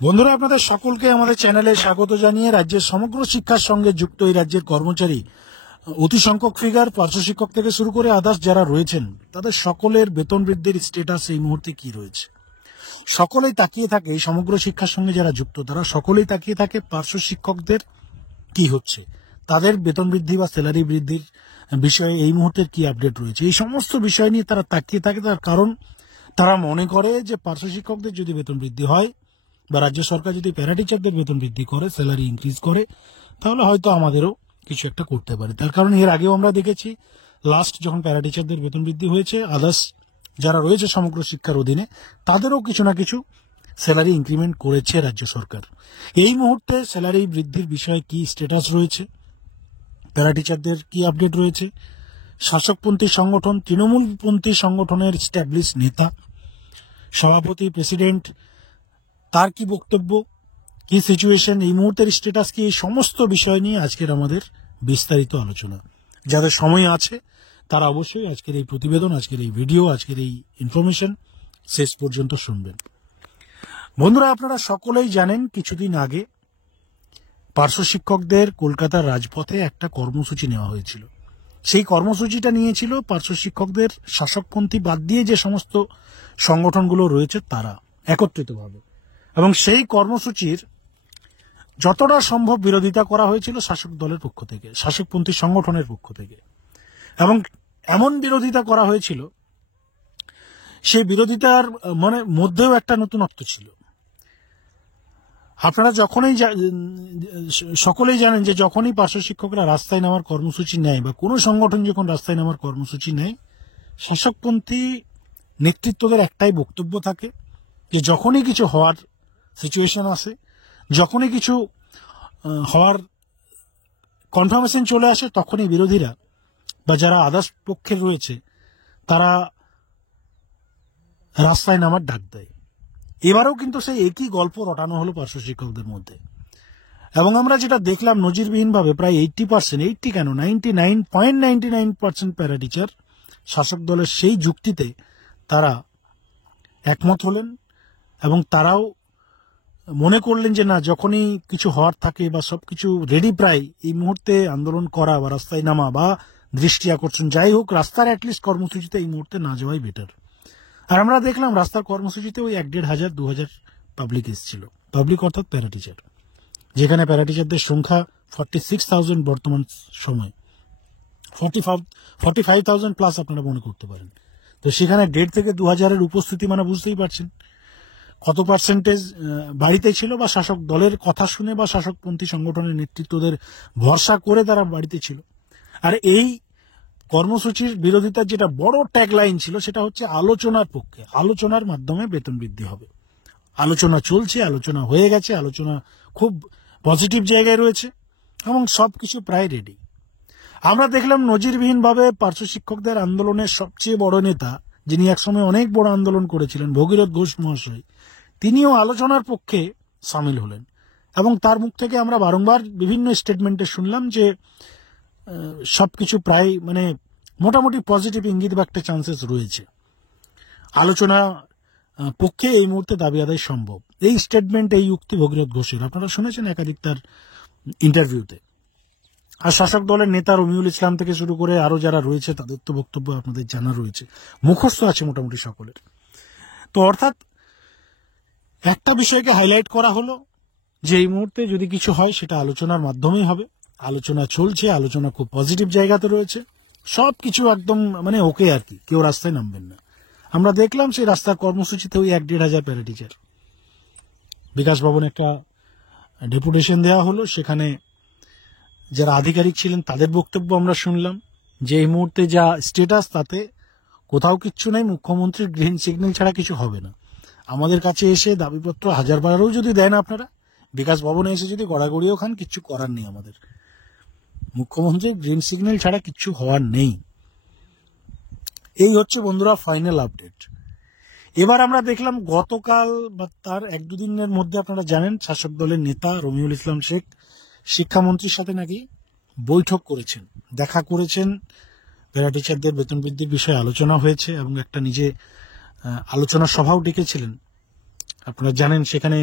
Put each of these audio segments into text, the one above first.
বন্ধুরা, আপনাদের সকলকে আমাদের চ্যানেলে স্বাগত জানিয়ে রাজ্যের সমগ্র শিক্ষার সঙ্গে যুক্ত এই রাজ্যের কর্মচারী অতি সংখ্যক ফিগার, পার্শ্ব শিক্ষক থেকে শুরু করে আদার্স যারা রয়েছেন, তাদের সকলের বেতন বৃদ্ধির স্ট্যাটাস এই মুহূর্তে কি রয়েছে। সকলেই তাকিয়ে থাকে, এই সমগ্র শিক্ষার সঙ্গে যারা যুক্ত তারা সকলেই তাকিয়ে থাকে পার্শ্ব শিক্ষকদের কি হচ্ছে, তাদের বেতন বৃদ্ধি বা স্যালারি বৃদ্ধির বিষয়ে এই মুহূর্তের কি আপডেট রয়েছে। এই সমস্ত বিষয় নিয়ে তারা তাকিয়ে থাকে, তার কারণ তারা মনে করে যে পার্শ্ব শিক্ষকদের যদি বেতন বৃদ্ধি হয় বা রাজ্য সরকার যদি প্যারা টিচারদের বেতন বৃদ্ধি করে, স্যালারি ইনক্রিজ করে, তাহলে হয়তো আমাদেরও কিছু একটা করতে পারে। তার কারণ এর আগেও আমরা দেখেছি, লাস্ট যখন প্যারা টিচারদের বেতন বৃদ্ধি হয়েছে, আদার্স যারা রয়েছে সমগ্র শিক্ষার অধীনে তাদেরও কিছু না কিছু স্যালারি ইনক্রিমেন্ট করেছে রাজ্য সরকার। এই মুহূর্তে স্যালারি বৃদ্ধির বিষয়ে কি স্ট্যাটাস রয়েছে, প্যারা টিচারদের কি আপডেট রয়েছে, শাসকপন্থী সংগঠন তৃণমূলপন্থী সংগঠনের স্ট্যাবলিশ নেতা, সভাপতি, প্রেসিডেন্ট, তার কি বক্তব্য, কি সিচুয়েশন, এই মুহূর্তের স্ট্যাটাস কি, এই সমস্ত বিষয় নিয়ে আজকের আমাদের বিস্তারিত আলোচনা। যাদের সময় আছে তারা অবশ্যই আজকের এই প্রতিবেদন, আজকের এই ভিডিও, আজকের এই ইনফরমেশন শেষ পর্যন্ত শুনবেন। বন্ধুরা, আপনারা সকলেই জানেন, কিছুদিন আগে পার্শ্ব শিক্ষকদের কলকাতার রাজপথে একটা কর্মসূচি নেওয়া হয়েছিল। সেই কর্মসূচিটা নিয়েছিল পার্শ্ব শিক্ষকদের শাসকপন্থী বাদ দিয়ে যে সমস্ত সংগঠনগুলো রয়েছে তারা একত্রিতভাবে, এবং সেই কর্মসূচির যতটা সম্ভব বিরোধিতা করা হয়েছিল শাসক দলের পক্ষ থেকে, শাসকপন্থী সংগঠনের পক্ষ থেকে। এবং এমন বিরোধিতা করা হয়েছিল, সেই বিরোধিতার মধ্যেও একটা নতুনত্ব ছিল। আপনারা সকলেই জানেন যে যখনই পার্শ্ব শিক্ষকরা রাস্তায় নামার কর্মসূচি নেয় বা কোনো সংগঠন যখন রাস্তায় নামার কর্মসূচি নেয়, শাসকপন্থী নেতৃত্বদের একটাই বক্তব্য থাকে যে যখনই কিছু হওয়ার সিচুয়েশন আসে, যখনই কিছু হওয়ার কনফার্মেশন চলে আসে, তখনই বিরোধীরা বা যারা আদার্স পক্ষের রয়েছে তারা রাস্তায় নামার ডাক দেয়। এবারেও কিন্তু সেই একই গল্প রটানো হলো পার্শ্ব শিক্ষকদের মধ্যে। এবং আমরা যেটা দেখলাম নজিরবিহীনভাবে, প্রায় 99.99% প্যারা টিচার শাসক দলের সেই যুক্তিতে তারা একমত হলেন, এবং তারাও মনে করলেন যে না, যখনই কিছু হওয়ার থাকে বা সবকিছু রেডি প্রায়, এই মুহূর্তে আন্দোলন করা বা রাস্তায় নামা বা দৃষ্টি আকর্ষণ যাই হোক, রাস্তার অ্যাটলিস্ট কর্মসূচিতে এই মুহূর্তে না যাওয়াই বেটার। আর আমরা দেখলাম রাস্তার কর্মসূচিতে ওই 1,500-2,000 পাবলিক এসেছিল। পাবলিক অর্থাৎ প্যারা টিচার, যেখানে প্যারা টিচারদের সংখ্যা 46,000 বর্তমান সময়, 45,000 প্লাস আপনারা মনে করতে পারেন। তো সেখানে 1,500 থেকে 2,000-এর উপস্থিতি, মানে বুঝতেই পারছেন কত পার্সেন্টেজ বাড়িতে ছিল বা শাসক দলের কথা শুনে বা শাসকপন্থী সংগঠনের নেতৃত্বদের ভরসা করে তারা বাড়িতে ছিল। আর এই কর্মসূচির বিরোধিতার যেটা বড় ট্যাগলাইন ছিল সেটা হচ্ছে আলোচনার পক্ষে, আলোচনার মাধ্যমে বেতন বৃদ্ধি হবে। আলোচনা চলছে, আলোচনা হয়ে গেছে, আলোচনা খুব পজিটিভ জায়গায় রয়েছে এবং সবকিছু প্রায় রেডি। আমরা দেখলাম নজিরবিহীনভাবে পার্শ্ব শিক্ষকদের আন্দোলনের সবচেয়ে বড় নেতা, যিনি একসময় অনেক বড় আন্দোলন করেছিলেন, ভগীরথ ঘোষ মহাশয়, তিনিও আলোচনার পক্ষে সামিল হলেন। এবং তার মুখ থেকে আমরা বারংবার বিভিন্ন স্টেটমেন্টে শুনলাম যে সবকিছু প্রায় মোটামুটি পজিটিভ ইঙ্গিত বা একটা চান্সেস রয়েছে, আলোচনা পক্ষে এই মুহূর্তে দাবি আদায় সম্ভব। এই স্টেটমেন্ট, এই উক্তি ভগীরথ ঘোষের আপনারা শুনেছেন একাধিক তার ইন্টারভিউতে। আর শাসক দলের নেতা রমিউল ইসলাম থেকে শুরু করে আরো যারা রয়েছে তাদের তো বক্তব্য আপনাদের জানা রয়েছে, মুখস্থ আছে মোটামুটি সকলের। তো অর্থাৎ একটা বিষয়কে হাইলাইট করা হলো যে এই মুহূর্তে যদি কিছু হয় সেটা আলোচনার মাধ্যমেই হবে। আলোচনা চলছে, আলোচনা খুব পজিটিভ জায়গাতে রয়েছে, সবকিছু একদম ওকে আর কি, কেউ রাস্তায় নামবেন না। আমরা দেখলাম সেই রাস্তার কর্মসূচিতে ওই 1,500 প্যারা টিচার, বিকাশ ভবনে একটা ডেপুটেশন দেওয়া হলো, সেখানে যারা আধিকারিক ছিলেন তাদের বক্তব্য আমরা শুনলাম যে এই মুহূর্তে যা স্ট্যাটাস তাতে কোথাও কিচ্ছু নেই, মুখ্যমন্ত্রীর গ্রিন সিগন্যাল ছাড়া কিছু হবে না। আমাদের কাছে এসে দাবিপত্র 1000বারও যদি দেন আপনারা, বিকাশ ভবনে এসে যদি গড়াগড়িও খান, কিচ্ছু করার নেই আমাদের, মুখ্যমন্ত্রীর গ্রিন সিগন্যাল ছাড়া কিচ্ছু হওয়ার নেই। এই হচ্ছে বন্ধুরা ফাইনাল আপডেট। এবার আমরা দেখলাম গতকাল বা তার 1-2 দিনের মধ্যে আপনারা জানেন শাসক দলের নেতা রমিউল ইসলাম শেখ শিক্ষামন্ত্রীর সাথে নাকি বৈঠক করেছেন, দেখা করেছেন, প্যারা টিচারদের বেতন বৃদ্ধির বিষয়ে আলোচনা হয়েছে এবং একটা নিজে আলোচনা সভাও ডেকেছিলেন। আপনারা জানেন সেখানে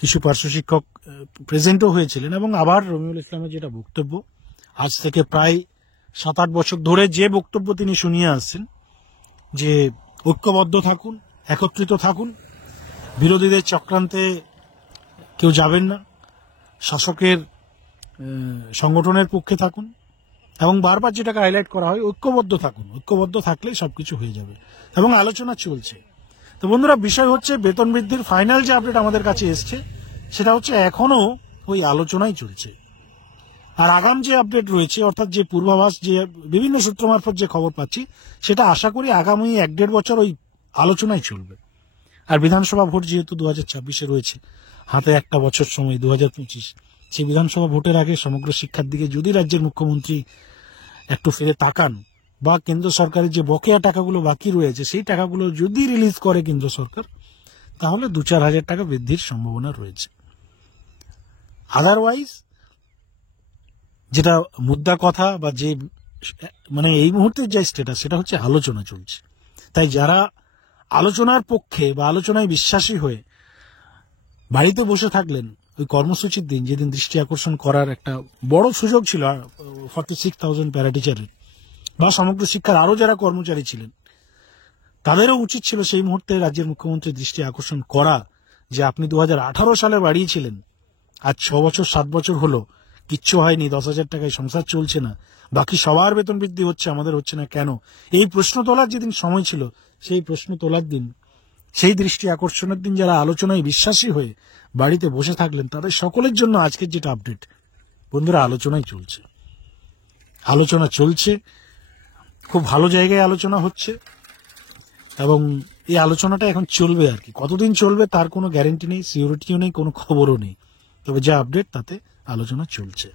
কিছু পার্শ্ব শিক্ষক প্রেজেন্টও হয়েছিলেন, এবং আবার রমিউল ইসলামের যেটা বক্তব্য, আজ থেকে প্রায় 7-8 বছর ধরে যে বক্তব্য তিনি শুনিয়ে আসছেন, যে ঐক্যবদ্ধ থাকুন, একত্রিত থাকুন, বিরোধীদের চক্রান্তে কেউ যাবেন না, শাসকের সংগঠনের পক্ষে থাকুন, এবং বারবার যেটাকে হাইলাইট করা হয় ঐক্যবদ্ধ থাকুন, ঐক্যবদ্ধ থাকলে সবকিছু হয়ে যাবে, এবং আলোচনা চলছে। তো বন্ধুরা, বিষয় হচ্ছে বেতন বৃদ্ধির ফাইনাল যে আপডেট আমাদের কাছে এসছে সেটা হচ্ছে এখনো ওই আলোচনাই চলছে। আর আগাম যে আপডেট রয়েছে, অর্থাৎ যে পূর্বাভাস, যে বিভিন্ন সূত্র মারফত যে খবর পাচ্ছি, সেটা আশা করি আগামী 1-1.5 বছর ওই আলোচনাই চলবে। আর বিধানসভা ভোট যেহেতু 2026-এ রয়েছে, হাতে একটা বছর সময় 2025, সেই বিধানসভা ভোটের আগে সমগ্র শিক্ষার দিকে যদি রাজ্যের মুখ্যমন্ত্রী একটু ফিরে তাকান, বা কেন্দ্র সরকারের যে বকেয়া টাকাগুলো বাকি রয়েছে সেই টাকাগুলো যদি রিলিজ করে কেন্দ্র সরকার, তাহলে 2-4 হাজার টাকা বৃদ্ধির সম্ভাবনা রয়েছে। আদারওয়াইজ যেটা মুদ্রা কথা, বা যে মানে এই মুহূর্তে যে স্ট্যাটাস, সেটা হচ্ছে আলোচনা চলছে। তাই যারা আলোচনার পক্ষে বা আলোচনায় বিশ্বাসী হয়ে বাড়িতে বসে থাকলেন ওই কর্মসূচির দিন, যেদিন দৃষ্টি আকর্ষণ করার একটা বড় সুযোগ ছিল 46,000 প্যারা টিচারের, বা সমগ্র শিক্ষার আরো যারা কর্মচারী ছিলেন, তাদেরও উচিত ছিল সেই মুহূর্তে রাজ্যের মুখ্যমন্ত্রীর দৃষ্টি আকর্ষণ করা, যে আপনি 2018 সালে বাড়িয়েছিলেন, আজ 6 বছর 7 বছর হলো, কিচ্ছু হয়নি, 10,000 টাকায় সংসার চলছে না, বাকি সবার বেতন বৃদ্ধি হচ্ছে, আমাদের হচ্ছে না কেন? এই প্রশ্ন তোলার যেদিন সময় ছিল, সেই প্রশ্ন তোলার দিন, সেই দৃষ্টি আকর্ষণের দিন যারা আলোচনায় বিশ্বাসী হয়ে বাড়িতে বসে থাকলেন, তাদের সকলের জন্য আজকের যেটা আপডেট, বন্ধুরা, আলোচনাই চলছে, আলোচনা চলছে, খুব ভালো জায়গায় আলোচনা হচ্ছে, এবং এই আলোচনাটা এখন চলবে। আর কি কতদিন চলবে তার কোনো গ্যারেন্টি নেই, সিউরিটিও নেই, কোনো খবরও নেই, তবে যা আপডেট তাতে আলোচনা চলছে।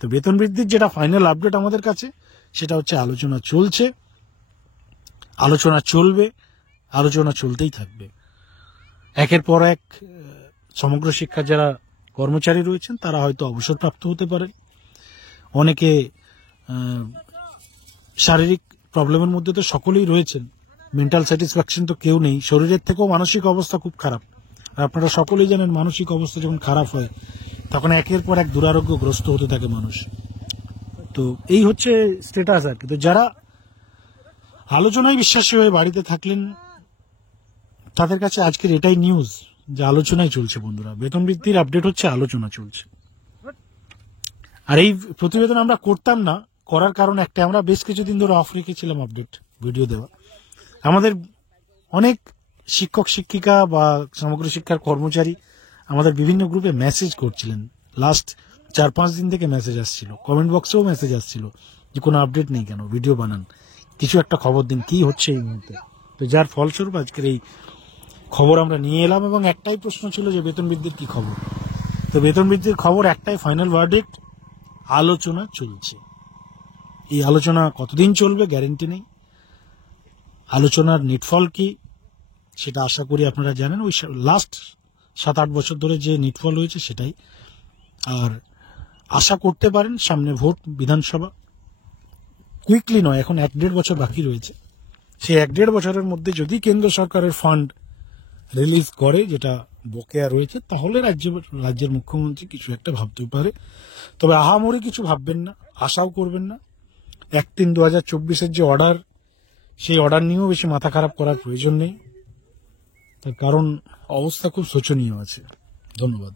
তো বেতন বৃদ্ধির যেটা ফাইনাল আপডেট আমাদের কাছে, সেটা হচ্ছে আলোচনা চলছে, আলোচনা চলবে, আলোচনা চলতেই থাকবে। একের পর এক সমগ্র শিক্ষার যারা কর্মচারী রয়েছেন তারা হয়তো অবসরপ্রাপ্ত হতে পারেন, অনেকে শারীরিক প্রবলেমের মধ্যে তো সকলেই রয়েছেন, মেন্টাল স্যাটিসফ্যাকশন তো কেউ নেই, শরীরের থেকেও মানসিক অবস্থা খুব খারাপ। আর আপনারা সকলেই জানেন, মানসিক অবস্থা যখন খারাপ হয় তখন একের পর এক দুরারোগ্যগ্রস্ত হতে থাকে মানুষ। তো এই হচ্ছে স্ট্যাটাস আর কি। তো যারা আলোচনায় বিশ্বাসী হয়ে বাড়িতে থাকলেন, তাদের কাছে আজকের এটাই নিউজ, যে আলোচনায় চলছে বন্ধুরা, বেতন বৃদ্ধির আপডেট হচ্ছে, আলোচনা চলছে। আর এই প্রতিবেদন আমরা করতাম না, করার কারণ একটা, আমরা বেশ কিছুদিন ধরে অফ রেখেছিলাম আপডেট ভিডিও দেওয়া। আমাদের অনেক শিক্ষক শিক্ষিকা বা সমগ্র শিক্ষার কর্মচারী আমাদের বিভিন্ন গ্রুপে মেসেজ করছিলেন, লাস্ট 4-5 দিন থেকে মেসেজ আসছিল, কমেন্ট বক্সেও মেসেজ আসছিল, যে কোনো আপডেট নেই কেন, ভিডিও বানান, কিছু একটা খবর দিন, কি হচ্ছে এই মুহূর্তে। তো যার ফলস্বরূপ আজকের এই খবর আমরা নিয়ে এলাম, এবং একটাই প্রশ্ন ছিল যে বেতন বৃদ্ধির কি খবর। তো বেতন বৃদ্ধির খবর একটাই, ফাইনাল ভার্ডিক্ট, আলোচনা চলছে। এই আলোচনা কতদিন চলবে গ্যারেন্টি নেই, আলোচনার নিটফল কি সেটা আশা করি আপনারা জানেন, ওই লাস্ট 7-8 বছর ধরে যে নিটফল হয়েছে সেটাই। আর আশা করতে পারেন সামনে ভোট, বিধানসভা, কুইকলি নয়, এখন 1-1.5 বছর বাকি রয়েছে, সেই 1-1.5 বছরের মধ্যে যদি কেন্দ্র সরকারের ফান্ড রিলিজ করে যেটা বকেয়া রয়েছে, তাহলে রাজ্যের মুখ্যমন্ত্রী কিছু একটা ভাবতে পারে। তবে আহামরি কিছু ভাববেন না, আশাও করবেন না। 1-3-2024-এর যে অর্ডার, সেই অর্ডার নিয়েও বেশি মাথা খারাপ করার প্রয়োজন নেই, তার কারণ অবস্থা খুব শোচনীয় আছে। ধন্যবাদ।